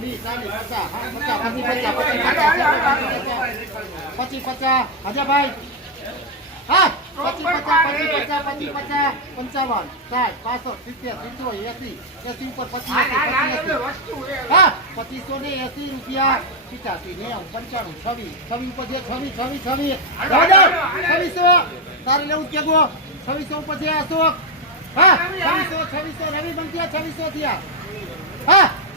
વીસ ચાલીસ પચાસ પચાસ પચીસ પચાસ હજારભાઈ હા પચીસ પચાસ પચીસ પચાસ પચીસ પચાસ પંચાવન સાઠ પાસઠ સિત્તેર સિત્તોર એસી એસી ઉપર પચીસ હા પચીસો ને એસી રૂપિયા પિતાસી નેવું પંચાણું છવ્વીસ છવ્વીસ ઉપર છે છવ્વીસ છવ્વીસ છવ્વીસ છવ્વીસો તારે લેવું કે ગો છવ્વીસો ઉપર છે અશોક હા છવ્વીસો છવ્વીસો રવિ બંધ્યા છવ્વીસો થયા હા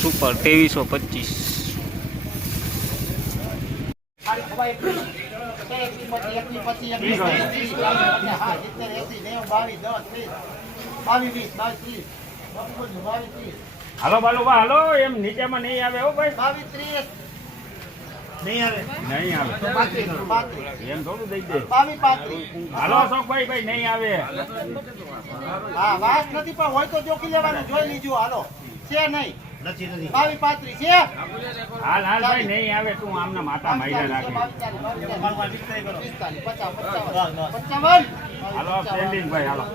સુપર ત્રેવીસો પચીસ બાવીસ, વીસ, બાવીસ, ત્રીસ, બાવીસ, ત્રીસ, હાલો બાલો બા હાલો એમ નીચેમાં નહીં આવે હો ભાઈ. બાવીસ, ત્રીસ. નહીં આવે. નહીં આવે. એમ થોડું દઈ દે. હાલો અશોકભાઈ ભાઈ નહીં આવે. હા, વાસ નથી પણ હોય તો જોખી લેવાનું. જોઈ લીધું હાલો. છે નહીં? હાલ હાલ ભાઈ નહીં આવે. તું આમના માતા માર્યા રાખે. હાલો ભાઈ હાલો.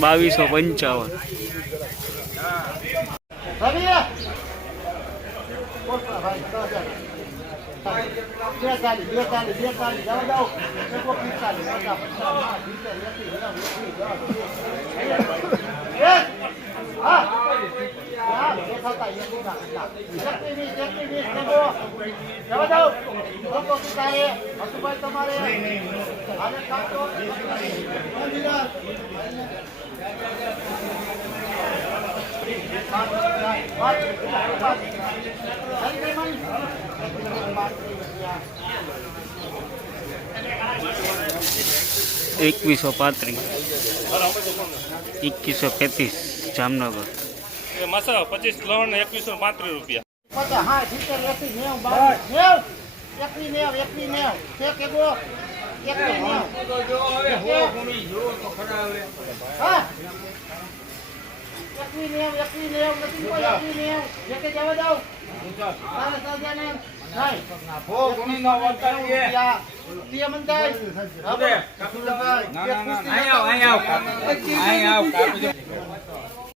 બાવીસો પંચાવન રવિ! બોલ ભાઈ, દસ હજાર. બેતાલીસ, બેતાલીસ, બેતાલીસ, જવા દઉં. એકો પિસ્તાલીસ, પચાસ, પંચાવન, સાઠ, સિત્તેર, એંસી, નેવું, એકવીસ, દસ, વીસ. એક! હા. હા, દેખાતા એકવીસ ના કેટલા? એકવીસ, એકવીસ, વીસ, નેવો. જવા દઉં. લોકો પિતાએ, હસુભાઈ તમારે. આને કાઢો. એકવીસો પાંત્રીસ એકવીસો પેંત્રીસ જામનગર. એ મસાલો પચીસ ત્રણ એકવીસો પાંત્રીસ રૂપિયા. હા, સિત્તેર, એંસી, નેવું, બાવીસ, નેવું. એકવીસ, એકવીસ, નેવું. એકવીસ, નેવું. નથી કોઈ એકવીસ, નેવું. છે જવા દઉં? તારે સજા ને? નહીં. રૂપિયા. તે મને